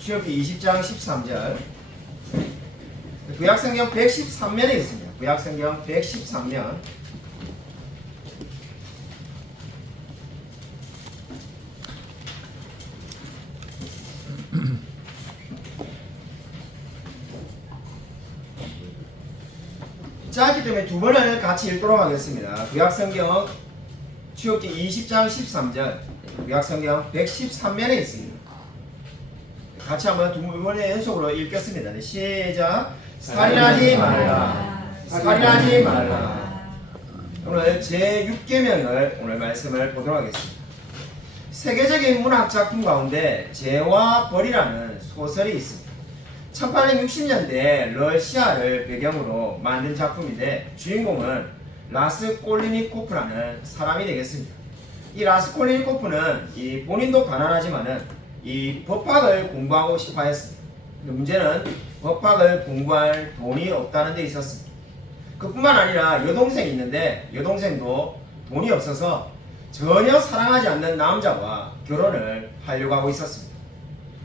출애굽기 20장 13절. 구약성경 113면에 있습니다. 구약성경 113면. 짧기 때문에 두 번을 같이 읽도록 하겠습니다. 구약성경 출애굽기 20장 13절, 구약성경 113면에 있습니다. 같이 한번 두 번의 연속으로 읽겠습니다. 네, 시작. 살인하지 말라. 살인하지 말라. 오늘 제6계명을 오늘 말씀을 보도록 하겠습니다. 세계적인 문학 작품 가운데 죄와 벌이라는 소설이 있습니다. 1860년대 러시아를 배경으로 만든 작품인데 주인공은 라스콜리니코프라는 사람이 되겠습니다. 이 라스콜리니코프는 본인도 가난하지만은 이 법학을 공부하고 싶어 했습니다. 문제는 법학을 공부할 돈이 없다는 데 있었습니다. 그뿐만 아니라 여동생이 있는데 여동생도 돈이 없어서 전혀 사랑하지 않는 남자와 결혼을 하려고 하고 있었습니다.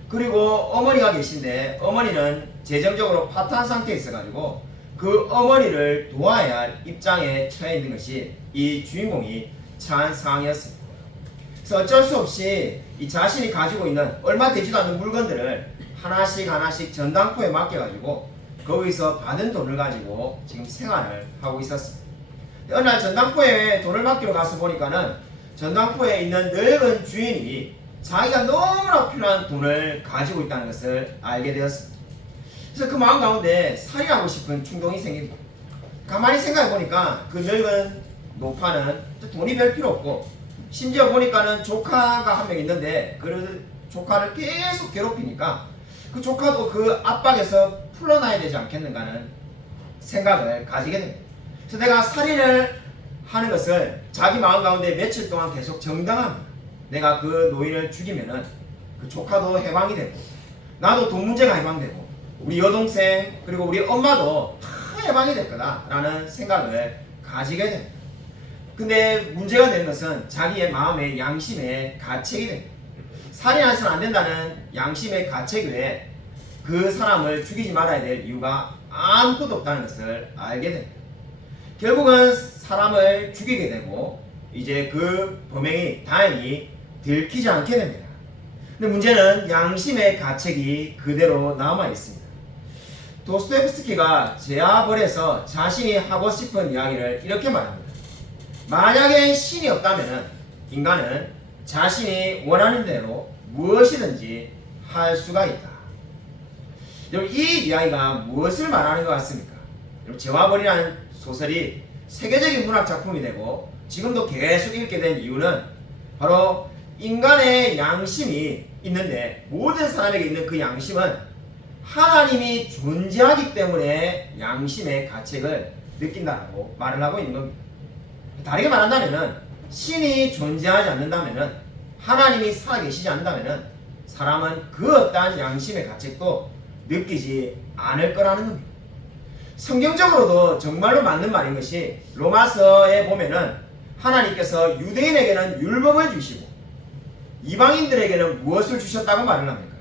그리고 어머니가 계신데 어머니는 재정적으로 파탄 상태에 있어가지고 그 어머니를 도와야 할 입장에 처해 있는 것이 이 주인공이 처한 상황이었습니다. 그래서 어쩔 수 없이 이 자신이 가지고 있는 얼마 되지도 않는 물건들을 하나씩 전당포에 맡겨가지고 거기서 받은 돈을 가지고 지금 생활을 하고 있었습니다. 어느 날 전당포에 돈을 맡기러 가서 보니까는 전당포에 있는 늙은 주인이 자기가 너무나 필요한 돈을 가지고 있다는 것을 알게 되었습니다. 그래서 그 마음 가운데 살인하고 싶은 충동이 생깁니다. 가만히 생각해 보니까 그 늙은 노파는 돈이 별 필요 없고 심지어 보니까는 조카가 한 명 있는데 그 조카를 계속 괴롭히니까 그 조카도 그 압박에서 풀어놔야 되지 않겠는가 하는 생각을 가지게 됩니다. 그래서 내가 살인을 하는 것을 자기 마음 가운데 며칠 동안 계속 정당합니다. 내가 그 노인을 죽이면은 그 조카도 해방이 되고 나도 돈 문제가 해방되고 우리 여동생 그리고 우리 엄마도 다 해방이 될 거다라는 생각을 가지게 됩니다. 근데 문제가 되는 것은 자기의 마음의 양심의 가책이 됩니다. 살인해서는 안 된다는 양심의 가책 외에 그 사람을 죽이지 말아야 될 이유가 아무것도 없다는 것을 알게 됩니다. 결국은 사람을 죽이게 되고 이제 그 범행이 다행히 들키지 않게 됩니다. 근데 문제는 양심의 가책이 그대로 남아 있습니다. 도스토옙스키가 죄와 벌에서 자신이 하고 싶은 이야기를 이렇게 말합니다. 만약에 신이 없다면 인간은 자신이 원하는 대로 무엇이든지 할 수가 있다. 여러분 이 이야기가 무엇을 말하는 것 같습니까? 여러분 죄와 벌이라는 소설이 세계적인 문학 작품이 되고 지금도 계속 읽게 된 이유는 바로 인간의 양심이 있는데 모든 사람에게 있는 그 양심은 하나님이 존재하기 때문에 양심의 가책을 느낀다고 말을 하고 있는 겁니다. 다르게 말한다면 신이 존재하지 않는다면 하나님이 살아계시지 않는다면 사람은 그 어떠한 양심의 가책도 느끼지 않을 거라는 겁니다. 성경적으로도 정말로 맞는 말인 것이 로마서에 보면은 하나님께서 유대인에게는 율법을 주시고 이방인들에게는 무엇을 주셨다고 말을 합니까?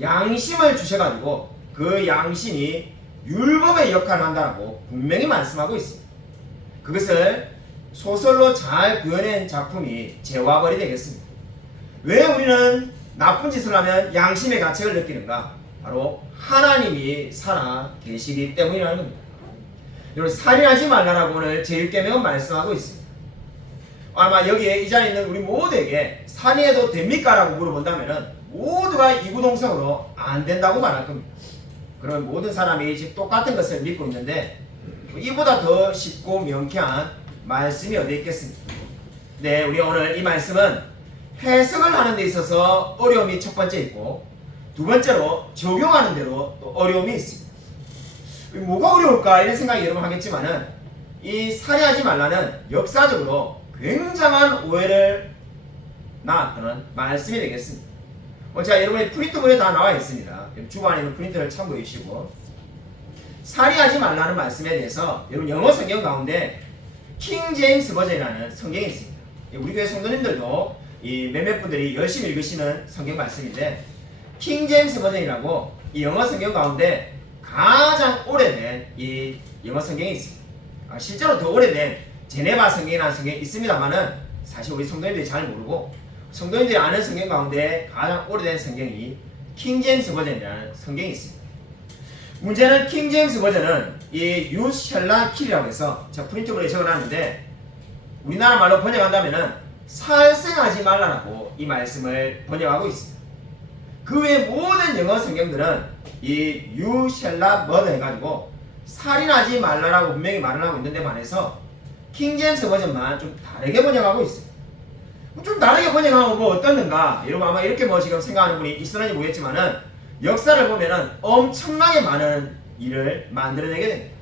양심을 주셔가지고 그 양심이 율법의 역할을 한다고 분명히 말씀하고 있습니다. 그것을 소설로 잘 그려낸 작품이 죄와 벌이 되겠습니다. 왜 우리는 나쁜 짓을 하면 양심의 가책을 느끼는가? 바로 하나님이 살아 계시기 때문이라는 겁니다. 여러분 살인하지 말라라고 오늘 제6계명은 말씀하고 있습니다. 아마 여기에 이 자리에 있는 우리 모두에게 살인해도 됩니까? 라고 물어본다면 모두가 이구동성으로 안 된다고 말할 겁니다. 그러면 모든 사람이 지금 똑같은 것을 믿고 있는데 이보다 더 쉽고 명쾌한 말씀이 어디 있겠습니까? 네, 우리 오늘 이 말씀은 해석을 하는 데 있어서 어려움이 첫 번째 있고 두 번째로 적용하는 데로 또 어려움이 있습니다. 뭐가 어려울까 이런 생각이 여러분 하겠지만은 이 살인하지 말라는 역사적으로 굉장한 오해를 낳았던 말씀이 되겠습니다. 자, 여러분의 프린트본에 다 나와 있습니다. 주변에 있는 프린트를 참고해 주시고 살인하지 말라는 말씀에 대해서 여러분 영어 성경 가운데 킹 제임스 버전이라는 성경이 있습니다. 우리 교회 성도님들도 이 몇몇 분들이 열심히 읽으시는 성경 말씀인데 킹 제임스 버전이라고 이 영어 성경 가운데 가장 오래된 이 영어 성경이 있습니다. 실제로 더 오래된 제네바 성경이라는 성경이 있습니다만은 사실 우리 성도님들이 잘 모르고 성도님들이 아는 성경 가운데 가장 오래된 성경이 킹 제임스 버전이라는 성경이 있습니다. 문제는 킹 제임스 버전은 이 유셜라 킬이라고 해서 제가 프린트본에 적어놨는데 우리나라 말로 번역한다면은 살생하지 말라라고 이 말씀을 번역하고 있습니다. 그 외 모든 영어 성경들은 이 you shall not murder 해가지고 살인하지 말라라고 분명히 말을 하고 있는데 반해서 킹 제임스 버전만 좀 다르게 번역하고 있어요. 좀 다르게 번역하면 뭐 어떻는가? 여러분 아마 이렇게 뭐 지금 생각하는 분이 있었는지 모르겠지만은 역사를 보면은 엄청나게 많은 일을 만들어내게 됩니다.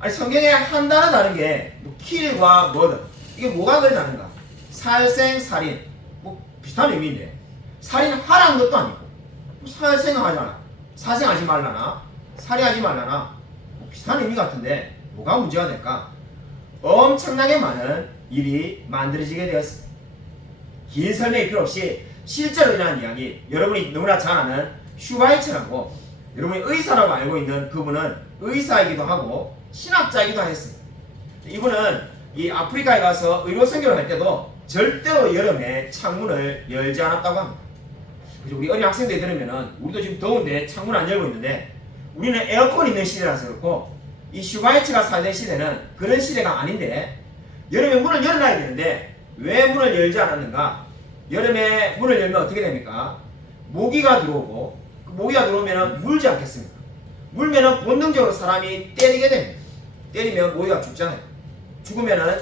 아니 성경에 한 단어 다른 게뭐 킬과 murder 이게 뭐가 그리 다른가? 살생, 살인 뭐 비슷한 의미인데 살인하라는 것도 아니고 살생하잖아. 사생하지 말라나 살해하지 말라나 뭐 비슷한 의미 같은데 뭐가 문제가 될까? 엄청나게 많은 일이 만들어지게 되었습니다. 긴 설명이 필요 없이 실제로 일어난 이야기 여러분이 너무나 잘 아는 슈바이처라고 여러분이 의사라고 알고 있는 그분은 의사이기도 하고 신학자이기도 했습니다. 이분은 이 아프리카에 가서 의료 선교를 할 때도 절대로 여름에 창문을 열지 않았다고 합니다. 우리 어린 학생들이 들으면은 우리도 지금 더운데 창문 안 열고 있는데 우리는 에어컨 있는 시대라서 그렇고 이 슈바이처가 살던 시대는 그런 시대가 아닌데 여름에 문을 열어놔야 되는데 왜 문을 열지 않았는가? 여름에 문을 열면 어떻게 됩니까? 모기가 들어오고 그 모기가 들어오면 물지 않겠습니까? 물면은 본능적으로 사람이 때리게 됩니다. 때리면 모기가 죽잖아요. 죽으면은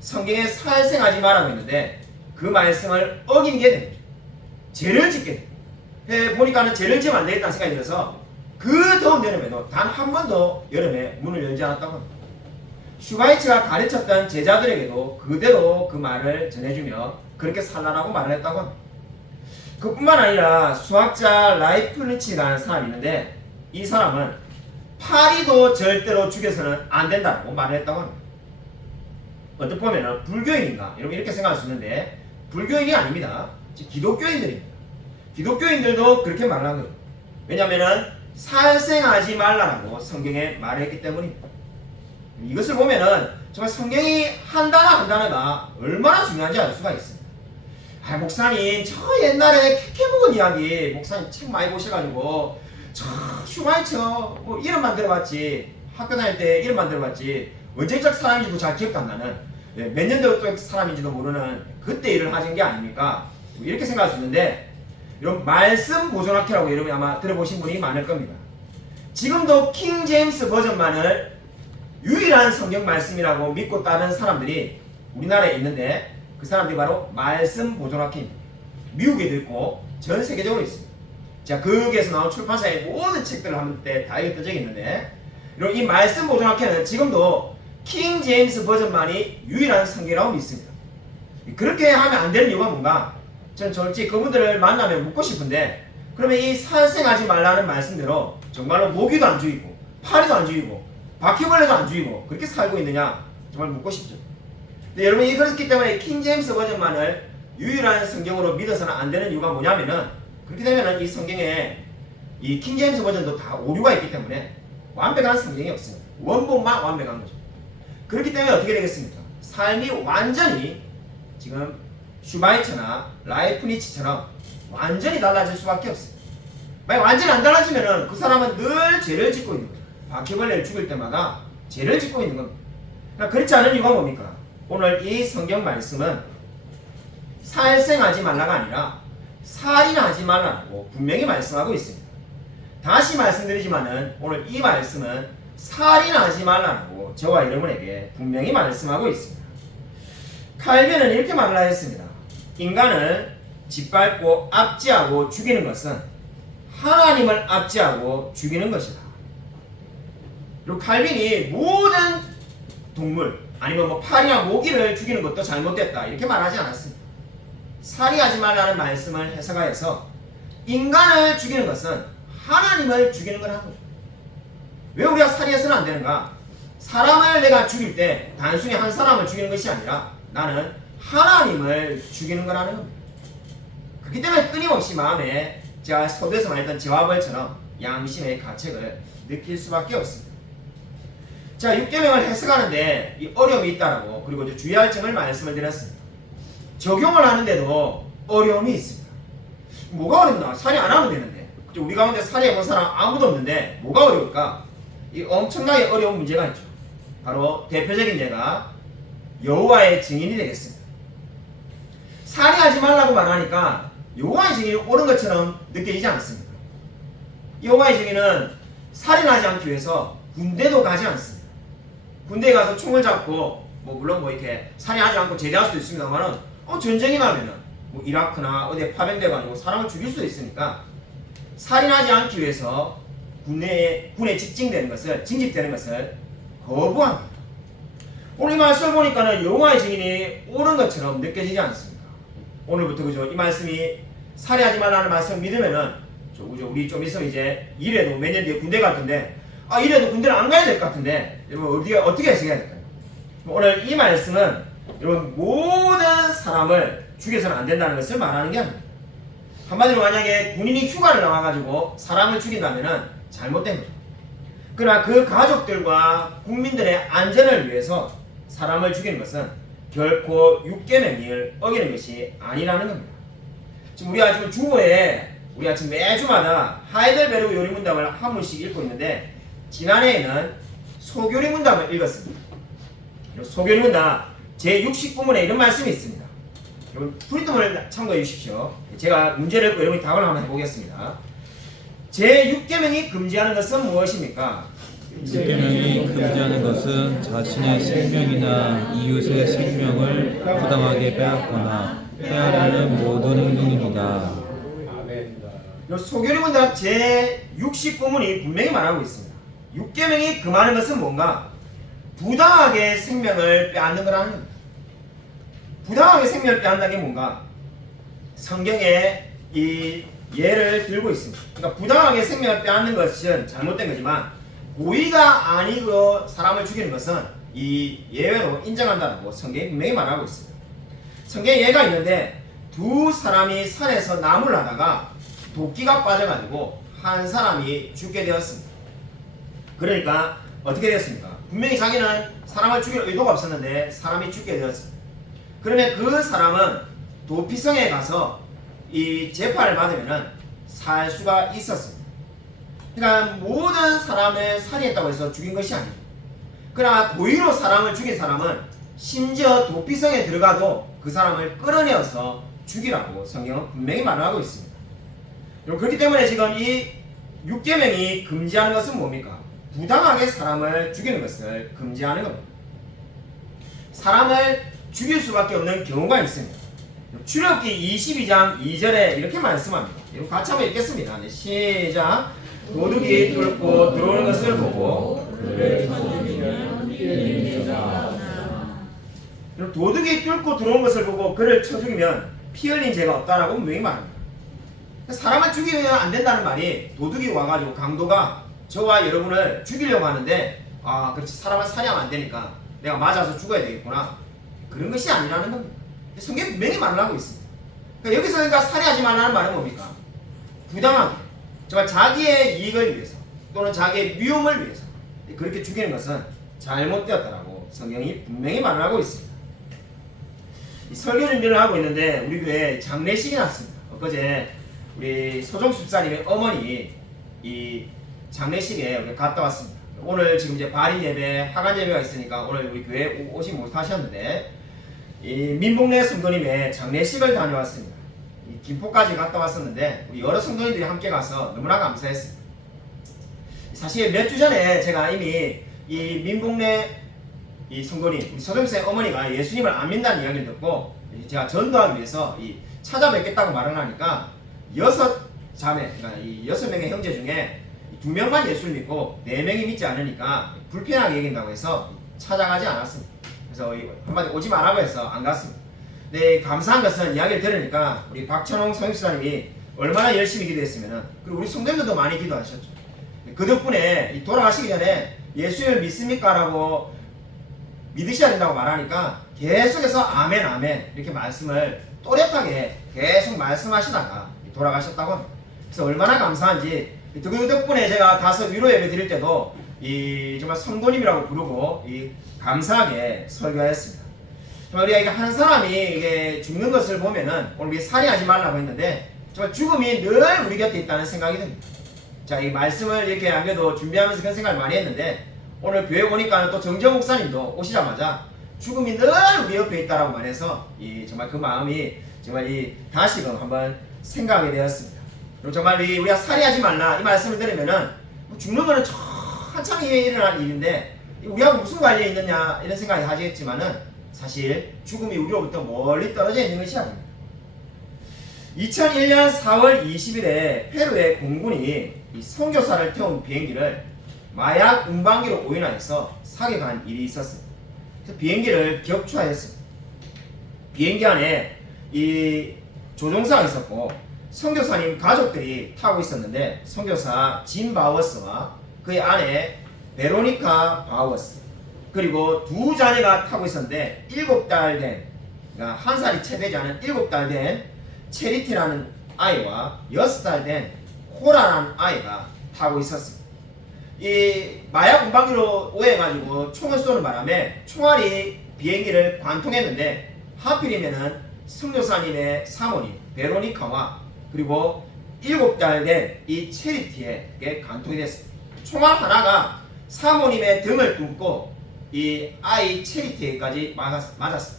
성경에 살생하지 말라고 했는데 그 말씀을 어기게 됩니다. 죄를 짓게 됩니다. 보니까는 죄를 지으면 안 되겠다는 생각이 들어서 그 더운 여름에도 단 한 번도 여름에 문을 열지 않았다고 합니다. 슈바이처가 가르쳤던 제자들에게도 그대로 그 말을 전해주며 그렇게 살라라고 말을 했다고 합니다. 그뿐만 아니라 수학자 라이프니치라는 사람이 있는데 이 사람은 파리도 절대로 죽여서는 안 된다고 말을 했다고 합니다. 어떻게 보면 불교인인가 여러분 이렇게 생각할 수 있는데 불교인이 아닙니다. 기독교인들입니다. 기독교인들도 그렇게 말하는 거예요. 왜냐하면 살생하지 말라라고 성경에 말했기 때문입니다. 이것을 보면은 정말 성경이 한 단어 한 단어가 얼마나 중요한지 알 수가 있습니다. 아 목사님 저 옛날에 캐캐묵은 이야기 목사님 책 많이 보셔가지고 저 슈바이처 뭐 이름만 들어봤지 학교 다닐 때 이름만 들어봤지 언제적 사람인지도 잘 기억도 안 나는 몇 년도 사람인지도 모르는 그때 일을 하신 게 아닙니까? 이렇게 생각할 수 있는데 이런 말씀 보존학회라고 여러분이 아마 들어보신 분이 많을 겁니다. 지금도 킹 제임스 버전만을 유일한 성경 말씀이라고 믿고 따르는 사람들이 우리나라에 있는데 그 사람들이 바로 말씀 보존학회입니다. 미국에도 있고 전 세계적으로 있습니다. 자, 거기에서 나온 출판사의 모든 책들을 한때 다 읽었던 적이 있는데 이 말씀 보존학회는 지금도 킹 제임스 버전만이 유일한 성경이라고 믿습니다. 그렇게 하면 안 되는 이유가 뭔가? 저는 솔직히 그분들을 만나면 묻고 싶은데 그러면 이 살생하지 말라는 말씀대로 정말로 모기도 안 죽이고 파리도 안 죽이고 바퀴벌레도 안 죽이고 그렇게 살고 있느냐 정말 묻고 싶죠. 근데 여러분이 그렇기 때문에 킹 제임스 버전만을 유일한 성경으로 믿어서는 안 되는 이유가 뭐냐면은 그렇게 되면은 이 성경에 이 킹 제임스 버전도 다 오류가 있기 때문에 완벽한 성경이 없습니다. 원본만 완벽한 거죠. 그렇기 때문에 어떻게 되겠습니까? 삶이 완전히 지금 슈바이처나 라이프니치처럼 완전히 달라질 수밖에 없습니다. 만약 완전히 안 달라지면은 그 사람은 늘 죄를 짓고 있는 거예요. 바퀴벌레를 죽일 때마다 죄를 짓고 있는 겁니다. 그러니까 그렇지 않은 이유가 뭡니까? 오늘 이 성경 말씀은 살생하지 말라가 아니라 살인하지 말라고 분명히 말씀하고 있습니다. 다시 말씀드리지만은 오늘 이 말씀은 살인하지 말라고 저와 여러분에게 분명히 말씀하고 있습니다. 칼빈은 이렇게 말을 하였습니다. 인간을 짓밟고 압제하고 죽이는 것은 하나님을 압제하고 죽이는 것이다. 그리고 칼빈이 모든 동물 아니면 뭐 파리나 모기를 죽이는 것도 잘못됐다 이렇게 말하지 않았습니다. 살인하지 말라는 말씀을 해석하여서 인간을 죽이는 것은 하나님을 죽이는 거라는 거죠. 왜 우리가 살인해서는 안 되는가? 사람을 내가 죽일 때 단순히 한 사람을 죽이는 것이 아니라 나는 하나님을 죽이는 거라는 겁니다. 그렇기 때문에 끊임없이 마음에 제가 서두에서 말했던 저하벌처럼 양심의 가책을 느낄 수밖에 없습니다. 자, 6계명을 해석하는데 이 어려움이 있다라고, 그리고 이제 주의할 점을 말씀을 드렸습니다. 적용을 하는데도 어려움이 있습니다. 뭐가 어렵나? 살이 안 하면 되는데. 우리 가운데 살이 해본 사람 아무도 없는데 뭐가 어려울까? 이 엄청나게 어려운 문제가 있죠. 바로 대표적인 예가 여호와의 증인이 되겠습니다. 살인하지 말라고 말하니까 여호와의 증인이 옳은 것처럼 느껴지지 않습니다. 여호와의 증인은 살인하지 않기 위해서 군대도 가지 않습니다. 군대에 가서 총을 잡고 물론 이렇게 살인하지 않고 제대할 수도 있습니다만은 전쟁이 나면은 이라크나 어디에 파병돼가지고 사람을 죽일 수도 있으니까 살인하지 않기 위해서 군에 징집되는 것을 거부합니다. 오늘 이 말씀을 보니까는 여호와의 증인이 옳은 것처럼 느껴지지 않습니다. 오늘부터 그죠? 이 말씀이 살해하지 말라는 말씀을 믿으면은 우리 좀 있으면 이제 이래도 몇 년 뒤에 군대 갈 텐데 이래도 군대를 안 가야 될 것 같은데 여러분 어떻게 해석해야 될까요? 오늘 이 말씀은 여러분 모든 사람을 죽여서는 안 된다는 것을 말하는 게 아닙니다. 한마디로 만약에 군인이 휴가를 나와가지고 사람을 죽인다면은 잘못된 거죠. 그러나 그 가족들과 국민들의 안전을 위해서 사람을 죽이는 것은 결코 6계명을 어기는 것이 아니라는 겁니다. 지금 우리가 지금 주보에 우리가 지금 매주마다 하이델베르그 요리 문답을 한 문씩 읽고 있는데 지난해에는 소교리 문답을 읽었습니다. 소교리 문답 제69문에 이런 말씀이 있습니다. 여러분 프린트본을 참고해 주십시오. 제가 문제를 읽고 여러분이 답을 한번 해보겠습니다. 제6계명이 금지하는 것은 무엇입니까? 6계명이 금지하는 것은 자신의 생명이나 이웃의 생명을 부당하게 빼앗거나 해하려는 모든 행동입니다. 소교리 문답 제69문이 분명히 말하고 있습니다. 6계명이 금하는 것은 뭔가? 부당하게 생명을 빼앗는 거라는 겁니다. 부당하게 생명을 빼앗는다는 게 뭔가? 성경에 이 예를 들고 있습니다. 그러니까 부당하게 생명을 빼앗는 것은 잘못된 거지만 고의가 아니고 사람을 죽이는 것은 이 예외로 인정한다고 성경이 분명히 말하고 있습니다. 성경에 예가 있는데 두 사람이 산에서 나무를 하다가 도끼가 빠져가지고 한 사람이 죽게 되었습니다. 그러니까 어떻게 되었습니까? 분명히 자기는 사람을 죽일 의도가 없었는데 사람이 죽게 되었습니다. 그러면 그 사람은 도피성에 가서 이 재판을 받으면 살 수가 있었습니다. 그러니까 모든 사람을 살인했다고 해서 죽인 것이 아닙니다. 그러나 고의로 사람을 죽인 사람은 심지어 도피성에 들어가도 그 사람을 끌어내어서 죽이라고 성경은 분명히 말하고 있습니다. 그렇기 때문에 지금 이 6계명이 금지하는 것은 뭡니까? 부당하게 사람을 죽이는 것을 금지하는 겁니다. 사람을 죽일 수밖에 없는 경우가 있습니다. 출애굽기 22장 2절에 이렇게 말씀합니다. 이거 같이 한번 읽겠습니다. 네, 시작. 도둑이 뚫고 들어오는 것을 보고 도둑이 뚫고 들어온 것을 보고 그를 쳐 죽이면 피 흘린 죄가 없다라고 분명히 말합니다. 사람을 죽이면 안 된다는 말이 도둑이 와가지고 강도가 저와 여러분을 죽이려고 하는데 그렇지 사람을 살해하면 안 되니까 내가 맞아서 죽어야 되겠구나 그런 것이 아니라는 겁니다. 성경이 분명히 말을 하고 있습니다. 그러니까 여기서 그러니까 살해하지 말라는 말은 뭡니까? 부당하게 정말 자기의 이익을 위해서 또는 자기의 미움을 위해서 그렇게 죽이는 것은 잘못되었다라고 성경이 분명히 말을 하고 있습니다. 설교 준비를 하고 있는데 우리 교회에 장례식이 났습니다. 엊그제 우리 소정 집사님의 어머니 이 장례식에 갔다 왔습니다. 오늘 지금 이제 발인 예배, 하간 예배가 있으니까 오늘 우리 교회에 오지 못하셨는데 이 민복래 성도님의 장례식을 다녀왔습니다. 이 김포까지 갔다 왔었는데 우리 여러 성도님들이 함께 가서 너무나 감사했습니다. 사실 몇 주 전에 제가 이미 이 민복래 이 성도님, 우리 소정쌤 어머니가 예수님을 안 믿는다는 이야기를 듣고 제가 전도하기 위해서 이 찾아뵙겠다고 말을 하니까 6자매, 그러니까 이 6명의 형제 중에 2명만 예수를 믿고 4명이 믿지 않으니까 불편하게 여긴다고 해서 찾아가지 않았습니다. 그래서 한마디 오지 말라고 해서 안 갔습니다. 네, 감사한 것은 이야기를 들으니까 우리 박천홍 성육사님이 얼마나 열심히 기도했으면은 그리고 우리 성도님들도 많이 기도하셨죠. 그 덕분에 돌아가시기 전에 예수님을 믿습니까? 라고 믿으셔야 된다고 말하니까 계속해서 아멘 아멘 이렇게 말씀을 또렷하게 계속 말씀하시다가 돌아가셨다고 합니다. 그래서 얼마나 감사한지 그 덕분에 제가 가서 위로 예배 드릴 때도 이 정말 성도님이라고 부르고 이 감사하게 설교하였습니다. 정말 우리가 한 사람이 이게 죽는 것을 보면은 오늘 우리 살인하지 말라고 했는데 정말 죽음이 늘 우리 곁에 있다는 생각이 듭니다. 자, 이 말씀을 이렇게 안 그래도 준비하면서 그런 생각을 많이 했는데 오늘 교회 오니까 또 정정 목사님도 오시자마자 죽음이 늘 우리 옆에 있다라고 말해서 이 정말 그 마음이 정말 이 다시금 한번 생각하게 되었습니다. 그리고 정말 우리가 살인하지 말라 이 말씀을 들으면은 죽는 거는 한참 일어날 일인데 우리하고 무슨 관련이 있느냐 이런 생각이 하시겠지만은 사실 죽음이 우리로부터 멀리 떨어져 있는 것이 아닙니다. 2001년 4월 20일에 페루의 공군이 이 선교사를 태운 비행기를 마약 운반기로 오인하여서 사격한 일이 있었습니다. 그래서 비행기를 격추하였습니다. 비행기 안에 이 조종사가 있었고 선교사님 가족들이 타고 있었는데 선교사 짐 바우어스와 그의 아내 베로니카 바우어스 그리고 두 자녀가 타고 있었는데 7달 된 그러니까 한 살이 채 되지 않은 7달 된 체리티라는 아이와 6살 된 코라라는 아이가 타고 있었습니다. 이 마약 운반기로 오해가지고 총을 쏘는 바람에 총알이 비행기를 관통했는데 하필이면은 선교사님의 사모님 베로니카와 그리고 7달 된 이 체리티에게 관통이 됐습니다. 총알 하나가 사모님의 등을 뚫고 이 아이 체리티에까지 맞았습니다.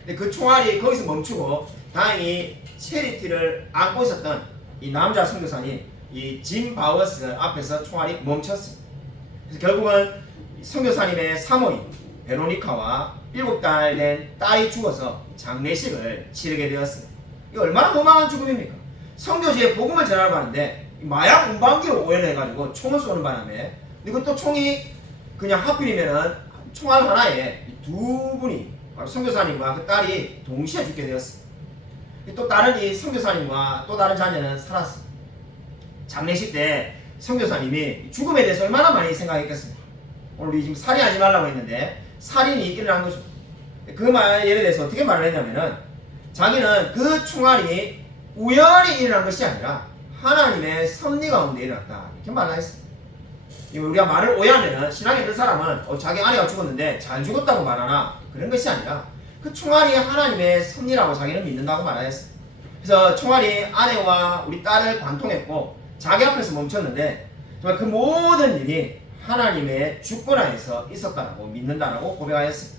근데 그 총알이 거기서 멈추고 다행히 체리티를 안고 있었던 이 남자 선교사님 이 짐 바우어스 앞에서 총알이 멈췄습니다. 그래서 결국은 선교사님의 사모님 베로니카와 7달 된 딸이 죽어서 장례식을 치르게 되었습니다. 이거 얼마나 고마운 죽음입니까? 선교지에 복음을 전하러 가는데 마약 운반기로 오해를 해가지고 총을 쏘는 바람에 이것도 총이 그냥 하필이면은 총알 하나에 두 분이 바로 선교사님과 그 딸이 동시에 죽게 되었습니다. 또 다른 이 선교사님과 또 다른 자녀는 살았습니다. 장례식 때 선교사님이 죽음에 대해서 얼마나 많이 생각했겠습니까? 오늘 지금 살인하지 말라고 했는데 살인이 일어난 거죠. 그 말에 대해서 어떻게 말을 했냐면은 자기는 그 총알이 우연히 일어난 것이 아니라 하나님의 섭리 가운데 일어났다 이렇게 말을 했습니다. 우리가 말을 오해하면 신앙에 있는 사람은 자기 아내가 죽었는데 잘 죽었다고 말하나 그런 것이 아니라 그 총알이 하나님의 섭리라고 자기는 믿는다고 말하였습니다. 그래서 총알이 아내와 우리 딸을 관통했고 자기 앞에서 멈췄는데 정말 그 모든 일이 하나님의 주권하에서 있었다고 믿는다라고 고백하였습니다.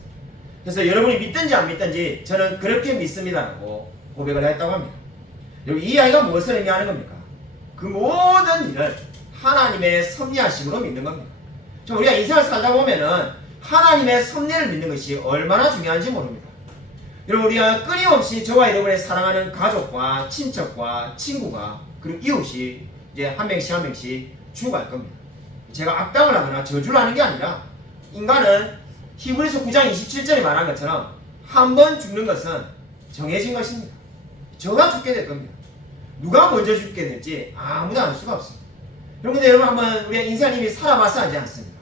그래서 여러분이 믿든지 안 믿든지 저는 그렇게 믿습니다라고 고백을 했다고 합니다. 여러분 이 아이가 무엇을 의미하는 겁니까? 그 모든 일을 하나님의 섭리하심으로 믿는 겁니다. 우리가 인생을 살다 보면은 하나님의 섭리를 믿는 것이 얼마나 중요한지 모릅니다. 여러분 우리가 끊임없이 저와 여러분의 사랑하는 가족과 친척과 친구가 그리고 이웃이 이제 한 명씩 죽어갈 겁니다. 제가 악담을 하거나 저주를 하는 게 아니라 인간은 히브리서 9장 27절에 말한 것처럼 한 번 죽는 것은 정해진 것입니다. 저가 죽게 될 겁니다. 누가 먼저 죽게 될지 아무도 알 수가 없습니다. 그런데 여러분 한번 우리가 인생을 이미 살아봐서 알지 않습니까?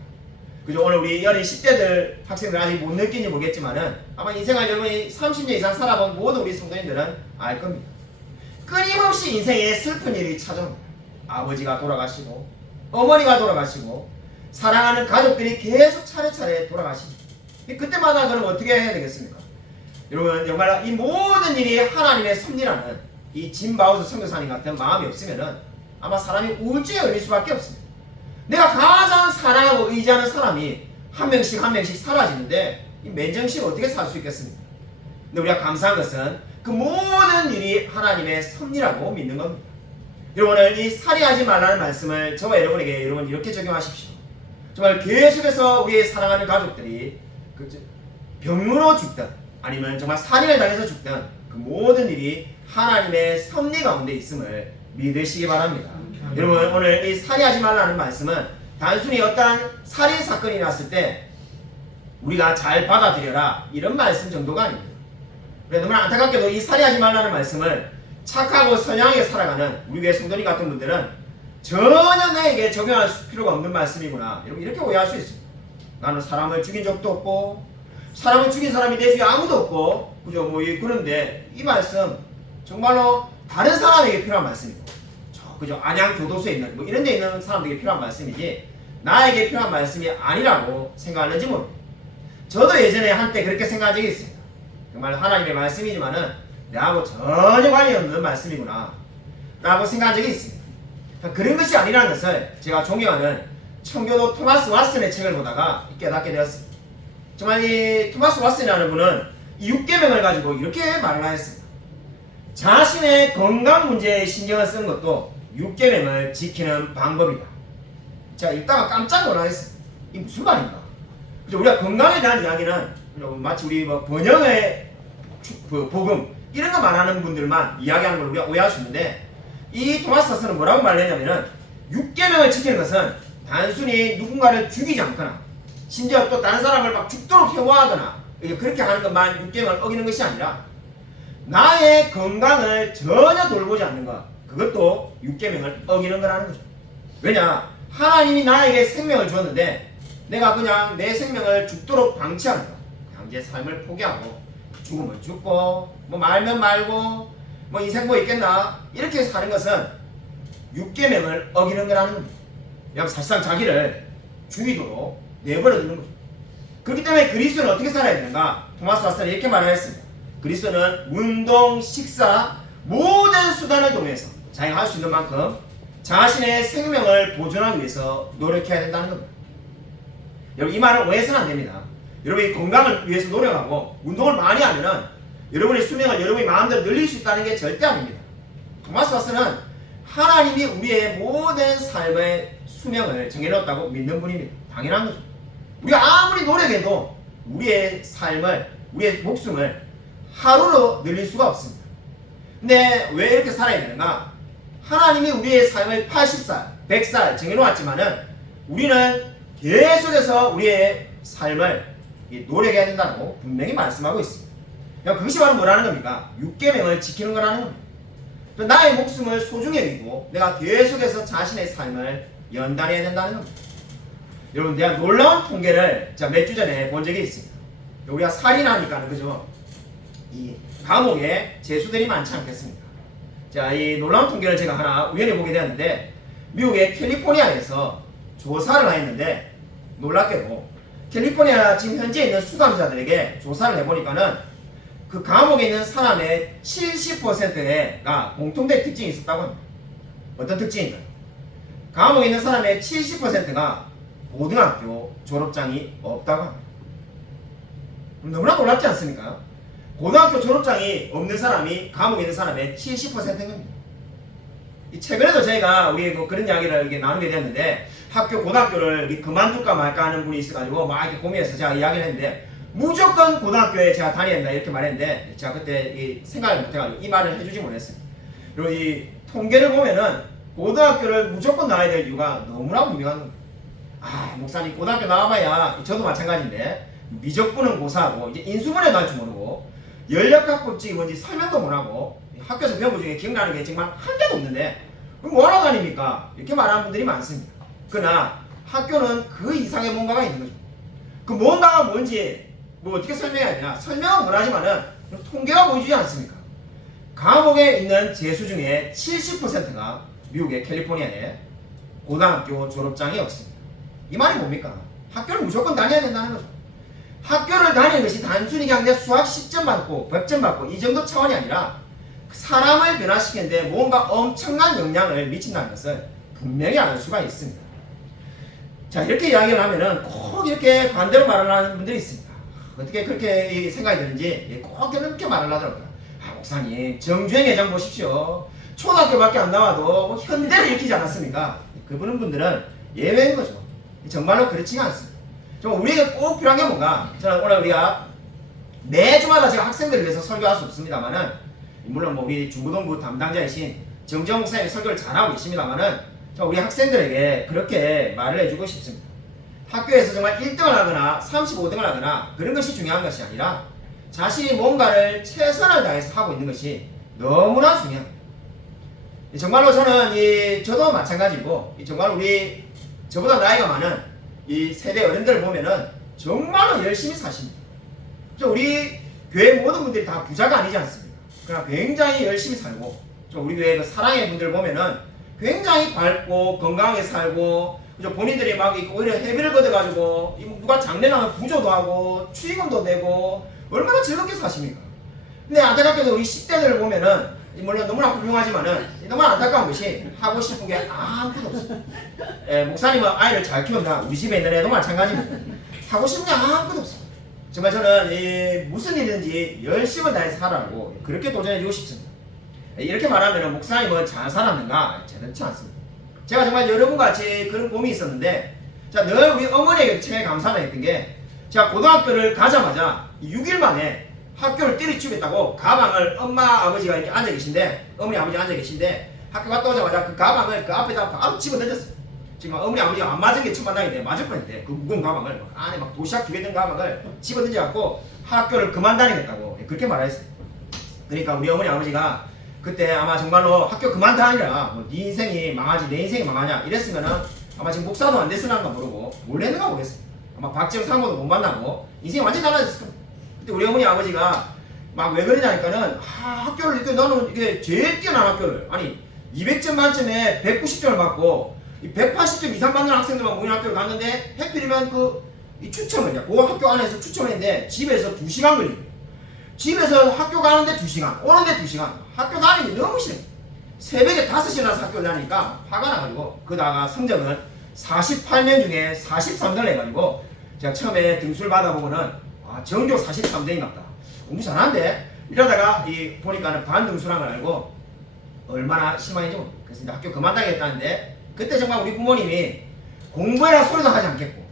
그죠? 오늘 우리 어린 10대들 학생들 아직 못 느끼는지 모르겠지만은 아마 인생을 여러분이 30년 이상 살아본 모든 우리 성도님들은 알 겁니다. 끊임없이 인생에 슬픈 일이 찾아옵니다. 아버지가 돌아가시고 어머니가 돌아가시고 사랑하는 가족들이 계속 차례차례 돌아가십니다. 그때마다 그럼 어떻게 해야 되겠습니까? 여러분 정말 이 모든 일이 하나님의 섭리라는 이 짐 바우스 선교사님 같은 마음이 없으면은 아마 사람이 우울증에 걸릴 수밖에 없습니다. 내가 가장 사랑하고 의지하는 사람이 한 명씩 사라지는데 이 맨정신 어떻게 살 수 있겠습니까? 근데 우리가 감사한 것은 그 모든 일이 하나님의 섭리라고 믿는 겁니다. 여러분 오늘 이 살인하지 말라는 말씀을 저와 여러분에게 여러분 이렇게 적용하십시오. 정말 계속해서 우리의 사랑하는 가족들이 병으로 죽든 아니면 정말 살인을 당해서 죽든 그 모든 일이 하나님의 섭리 가운데 있음을 믿으시기 바랍니다. 여러분 오늘 이 살인하지 말라는 말씀은 단순히 어떠한 살인 사건이 났을 때 우리가 잘 받아들여라 이런 말씀 정도가 아닙니다. 너무나 안타깝게도 이 살인하지 말라는 말씀을 착하고 선량하게 살아가는 우리 교회 성도님 같은 분들은 전혀 나에게 적용할 필요가 없는 말씀이구나 이렇게 오해할 수 있습니다. 나는 사람을 죽인 적도 없고 사람을 죽인 사람이 내 주위에 아무도 없고 그죠? 그런데 이 말씀 정말로 다른 사람에게 필요한 말씀이고 그죠? 안양 교도소에 있는 뭐 이런 데 있는 사람들에게 필요한 말씀이지 나에게 필요한 말씀이 아니라고 생각하는지 모릅니다. 저도 예전에 한때 그렇게 생각한 적이 있습니다. 정말 하나님의 말씀이지만은 내하고 전혀 관련 없는 말씀이구나 라고 생각한 적이 있습니다. 그런 것이 아니라는 것을 제가 존경하는 청교도 토마스 왓슨의 책을 보다가 깨닫게 되었습니다. 정말 이 토마스 왓슨이라는 분은 이 6계명을 가지고 이렇게 말을 하였습니다. 자신의 건강 문제에 신경을 쓴 것도 6계명을 지키는 방법이다. 제가 읽다가 깜짝 놀라겠습니다. 이게 무슨 말인가? 그죠? 우리가 건강에 대한 이야기는 마치 우리 뭐 번영의 복음 이런 거 말하는 분들만 이야기하는 걸 우리가 오해할 수 있는데 이 토마스 왓슨은 뭐라고 말했냐면은 6계명을 지키는 것은 단순히 누군가를 죽이지 않거나 심지어 또 다른 사람을 막 죽도록 혐오하거나 그렇게 하는 것만 6계명을 어기는 것이 아니라 나의 건강을 전혀 돌보지 않는 것 그것도 6계명을 어기는 거라는 거죠. 왜냐? 하나님이 나에게 생명을 주었는데 내가 그냥 내 생명을 죽도록 방치하는 거 그냥 내 삶을 포기하고 죽으면 죽고 뭐 말면 말고 뭐 인생 뭐 있겠나 이렇게 사는 것은 6계명을 어기는 거라는 겁니다. 사실상 자기를 죽이도록 내버려 두는 거죠. 그렇기 때문에 그리스도는 어떻게 살아야 되는가? 토마스 왓슨이 이렇게 말했습니다. 그리스도는 운동, 식사 모든 수단을 통해서 자기가 할 수 있는 만큼 자신의 생명을 보존하기 위해서 노력해야 된다는 겁니다. 여러분 이 말을 오해해서는 안 됩니다. 여러분이 건강을 위해서 노력하고 운동을 많이 하면은 여러분의 수명을 여러분이 마음대로 늘릴 수 있다는 게 절대 아닙니다. 토마스 왓슨은 하나님이 우리의 모든 삶의 수명을 정해놓았다고 믿는 분입니다. 당연한 거죠. 우리가 아무리 노력해도 우리의 삶을 우리의 목숨을 하루로 늘릴 수가 없습니다. 근데 왜 이렇게 살아야 되는가? 하나님이 우리의 삶을 80살, 100살 정해놓았지만은 우리는 계속해서 우리의 삶을 노력해야 된다고 분명히 말씀하고 있습니다. 그것이 바로 뭐라는 겁니까? 6계명을 지키는 거라는 겁니다. 나의 목숨을 소중히 여기고 내가 계속해서 자신의 삶을 연단해야 된다는 겁니다. 여러분 내가 놀라운 통계를 몇 주 전에 본 적이 있습니다. 우리가 살인하니까는 그죠? 이 감옥에 죄수들이 많지 않겠습니까? 자, 이 놀라운 통계를 제가 하나 우연히 보게 되었는데 미국의 캘리포니아에서 조사를 했는데 놀랍게도 캘리포니아 지금 현재 있는 수감자들에게 조사를 해보니까는 그 감옥에 있는 사람의 70%가 공통된 특징이 있었다고 합니다. 어떤 특징인가요? 감옥에 있는 사람의 70%가 고등학교 졸업장이 없다고 합니다. 너무나 놀랍지 않습니까? 고등학교 졸업장이 없는 사람이 감옥에 있는 사람의 70%인 겁니다. 최근에도 저희가 우리 뭐 그런 이야기를 이렇게 나누게 되었는데 고등학교를 그만둘까 말까 하는 분이 있어가지고 막 이렇게 고민해서 제가 이야기를 했는데 무조건 고등학교에 제가 다녀야 된다 이렇게 말했는데 제가 그때 생각을 못해가지고 이 말을 해주지 못했어요. 그리고 이 통계를 보면은 고등학교를 무조건 나와야 될 이유가 너무나 분명한 겁니다. 목사님 고등학교 나와봐야 저도 마찬가지인데 미적분은 고사하고 이제 인수분해 나올 줄 모르고 연력학법칙이 뭔지 설명도 못하고 학교에서 배운 것 중에 기억나는 게 정말 한 개도 없는데 뭐하러 다닙니까? 이렇게 말하는 분들이 많습니다. 그러나 학교는 그 이상의 뭔가가 있는 거죠. 그 뭔가가 뭔지 뭐 어떻게 설명해야 되나? 설명은 못하지만은 통계가 보여주지 않습니까? 감옥에 있는 죄수 중에 70%가 미국의 캘리포니아에 고등학교 졸업장이 없습니다. 이 말이 뭡니까? 학교를 무조건 다녀야 된다는 거죠. 학교를 다니는 것이 단순히 그냥 내 수학 10점 받고 100점 받고 이 정도 차원이 아니라 사람을 변화시키는데 뭔가 엄청난 영향을 미친다는 것을 분명히 알 수가 있습니다. 자, 이렇게 이야기를 하면은 꼭 이렇게 반대로 말을 하는 분들이 있습니다. 어떻게 그렇게 생각이 드는지 꼭 그렇게 말을 하더라고요. 목사님 정주행 회장 보십시오. 초등학교밖에 안 나와도 뭐 현대를 일으키지 않았습니까? 그분은 분들은 예외인 거죠. 정말로 그렇지가 않습니다. 좀 우리에게 꼭 필요한 게 뭔가? 저는 오늘 우리가 매주마다 제가 학생들을 위해서 설교할 수 없습니다만은 물론 뭐 우리 중고등부 담당자이신 정지영 목사님이 설교를 잘하고 계십니다만은 우리 학생들에게 그렇게 말을 해주고 싶습니다. 학교에서 정말 1등을 하거나 35등을 하거나 그런 것이 중요한 것이 아니라 자신이 뭔가를 최선을 다해서 하고 있는 것이 너무나 중요합니다. 정말로 저는 저도 마찬가지고 정말 우리 저보다 나이가 많은 이 세대 어른들을 보면은 정말로 열심히 사십니다. 우리 교회 모든 분들이 다 부자가 아니지 않습니까? 그러나 굉장히 열심히 살고 우리 교회 그 사랑의 분들 보면은 굉장히 밝고 건강하게 살고 그죠? 본인들이 막 오히려 회비를 걷어가지고 누가 장래 나면 부조도 하고 축의금도 내고 얼마나 즐겁게 사십니까? 근데 안타깝게도 우리 10대들을 보면은 물론 너무나 훌륭하지만은 너무 안타까운 것이 하고 싶은 게 아무것도 없어. 예, 목사님은 아이를 잘 키운다. 우리 집에 있는 애도 마찬가지입니다. 하고 싶은 게 아무것도 없어. 정말 저는 무슨 일이든지 열심히 다해서 살아라고 그렇게 도전해주고 싶습니다. 이렇게 말하면 목사님은 잘 살았는가? 그렇지 않습니다. 제가 정말 여러분과 같이 그런 고민이 있었는데 자, 늘 우리 어머니에게 제일 감사하다 했던 게 제가 고등학교를 가자마자 6일 만에 학교를 때려치우겠다고 가방을 엄마 아버지가 이렇게 앉아 계신데 어머니 아버지 앉아 계신데 학교 갔다 오자마자 그 가방을 그 앞에다 바로 집어 던졌어요. 지금 어머니 아버지가 안 맞은 게 처음 만나게 돼 맞을 뻔했대. 그 무거운 가방을 안에 막 도시락 2개 든 가방을 집어 던져갖고 학교를 그만 다니겠다고 그렇게 말했어요. 그러니까 우리 어머니 아버지가 그때 아마 정말로 학교 그만 다니라 뭐 네 인생이 망하지 내 인생이 망하냐 이랬으면은 아마 지금 목사도 안 됐으나 모르고 몰래 했는가 모르겠어요. 아마 박지영 상무도 못 만나고 인생이 완전히 달라졌을 겁니다. 그때 우리 어머니 아버지가 막 왜 그러냐니까는 학교를 이렇게 나는 이게 제일 뛰어난 학교를 아니 200점 만점에 190점을 받고 180점 이상 받는 학생들만 모인 학교를 갔는데 해필이면 이 추첨을 그 학교 안에서 추첨했는데 집에서 2시간 걸린 거예요. 집에서 학교 가는데 2시간 오는데 2시간 학교 다니기 너무 싫어. 새벽에 5시에 나서 학교를 다니니까 화가 나가지고 그다가 성적은 48명 중에 43등을 해가지고 제가 처음에 등수를 받아보고는 정교 43등인갑다. 공부 잘하는데 이러다가 보니까는 반등수란 걸 알고 얼마나 실망했죠. 그래서 이제 학교 그만다겠다는데 그때 정말 우리 부모님이 공부해라 소리도 하지 않겠고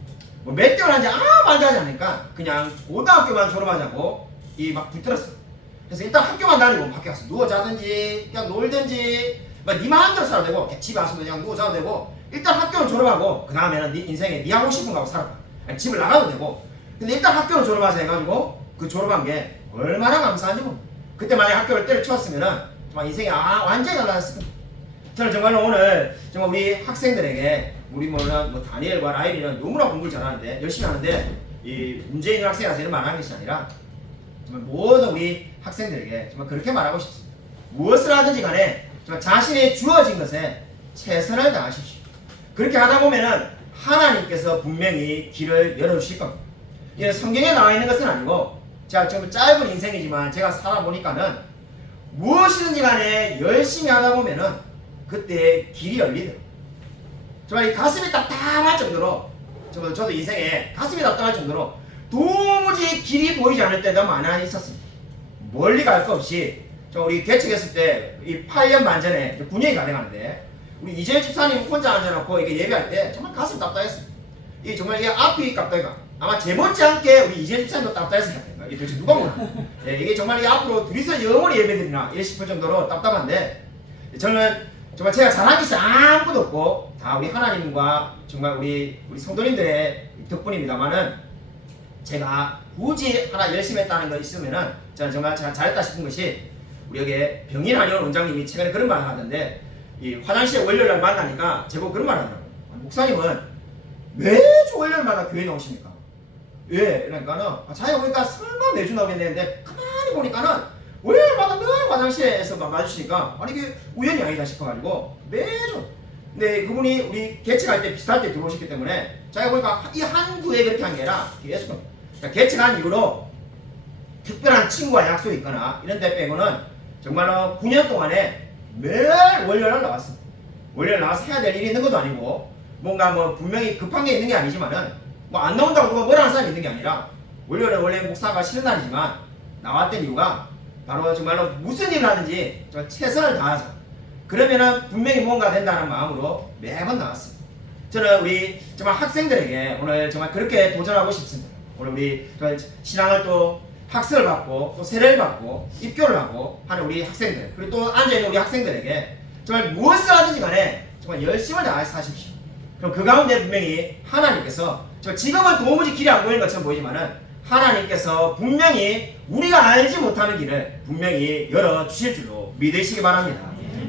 뭐 몇 개월 한지 아무 말도 하지 않으니까 그냥 고등학교만 졸업하자고 막 붙들었어요. 그래서 일단 학교만 다니고 밖에 가서 누워 자든지 그냥 놀든지 막 네 마음대로 살아도 되고 집에 와서도 그냥 누워 자도 되고 일단 학교는 졸업하고 그 다음에는 네 인생에 네 하고 싶은 거 하고 살아봐. 아니, 집을 나가도 되고 근데 일단 학교는 졸업하자 해가지고 그 졸업한 게 얼마나 감사한지 모릅니다. 그때 만약에 학교를 때려치웠으면은 정말 인생이 완전히 달라졌을 겁니다. 저는 정말로 오늘 정말 우리 학생들에게 우리 뭐 다니엘과 라일이는 너무나 공부를 잘하는데 열심히 하는데 이 문제 있는 학생이라서 이런 말하는 것이 아니라 정말 모든 우리 학생들에게 정말 그렇게 말하고 싶습니다. 무엇을 하든지 간에 정말 자신의 주어진 것에 최선을 다하십시오. 그렇게 하다 보면은 하나님께서 분명히 길을 열어주실 겁니다. 이게 성경에 나와 있는 것은 아니고 제가 좀 짧은 인생이지만 제가 살아보니까는 무엇이든지 간에 열심히 하다 보면은 그때 길이 열리더라고요. 정말 이 가슴이 답답할 정도로 정말 저도 인생에 가슴이 답답할 정도로 도무지 길이 보이지 않을 때도 많아 있었습니다. 멀리 갈 거 없이 우리 개척했을 때 이 8년 반 전에 9년이 가능한데 우리 이재일 집사님 혼자 앉아놓고 이게 예배할 때 정말 가슴 답답했어요. 이 정말 이게 앞이 답답해가 아마 제 못지않게 우리 이재일 집사님도 답답했을 것 같아요. 이게 도대체 누가 몰라? 이게 정말 이 앞으로 둘이서 영원히 예배드리나 이래 싶을 정도로 답답한데 저는 정말 제가 잘한 것이 아무것도 없고 다 우리 하나님과 정말 우리 성도님들의 덕분입니다만은 제가 굳이 하나 열심히 했다는 거 있으면은 저는 정말 제가 잘했다 싶은 것이 우리 여기 병인 한의원 원장님이 최근에 그런 말을 하던데 이 화장실에 월요일날 만나니까 제가 그런 말을 하더라고요. 목사님은 매주 월요일마다 교회 나오십니까? 예, 그러니까는 자기가 보니까 설마 매주 나오겠는데 가만히 보니까는 월요일마다 늘 화장실에서 마주치니까 아니 이게 우연이 아니다 싶어가지고 매주 근데 그분이 우리 개척할 때 비슷할 때 들어오셨기 때문에 자기가 보니까 이 한 주에 그렇게 한 게 아니라 계속 그러니까 개척한 이후로 특별한 친구와 약속이 있거나 이런 데 빼고는 정말로 9년 동안에 매일 월요일 나왔습니다. 월요일 나와서 해야 될 일이 있는 것도 아니고 뭔가 뭐 분명히 급한 게 있는 게 아니지만은 뭐 안 나온다고 누가 뭐라 하는 사람이 있는 게 아니라 월요일은 원래 목사가 쉬는 날이지만 나왔던 이유가 바로 정말로 무슨 일을 하든지 최선을 다하자. 그러면은 분명히 뭔가 된다는 마음으로 매번 나왔습니다. 저는 우리 정말 학생들에게 오늘 정말 그렇게 도전하고 싶습니다. 오늘 우리 신앙을 또 학습을 받고 또 세례를 받고 입교를 하고 하는 우리 학생들 그리고 또 앉아있는 우리 학생들에게 정말 무엇을 하든지 간에 정말 열심을 다해서 사십시오. 그럼 그 가운데 분명히 하나님께서 지금은 도무지 길이 안 보이는 것처럼 보이지만은 하나님께서 분명히 우리가 알지 못하는 길을 분명히 열어주실 줄로 믿으시기 바랍니다.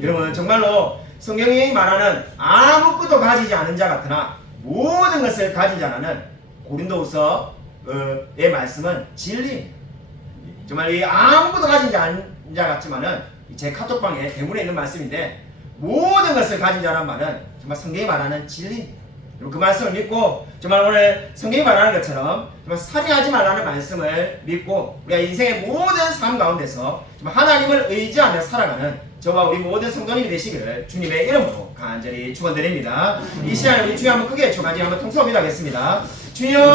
여러분 정말로 성경이 말하는 아무것도 가지지 않은 자 같으나 모든 것을 가진 자라는 고린도후서의 말씀은 진리입니다. 정말 이 아무것도 가진 자 같지만은 제 카톡방에 대문에 있는 말씀인데 모든 것을 가진 자란 말은 정말 성경이 말하는 진리입니다. 그리고 그 말씀을 믿고 정말 오늘 성경이 말하는 것처럼 정말 살인하지 말라는 말씀을 믿고 우리가 인생의 모든 삶 가운데서 정말 하나님을 의지하며 살아가는 저와 우리 모든 성도님이 되시기를 주님의 이름으로 간절히 축원드립니다. 이 시간에 우리 주여 한번 크게 초가지 한번 통성기도 하겠습니다. 주여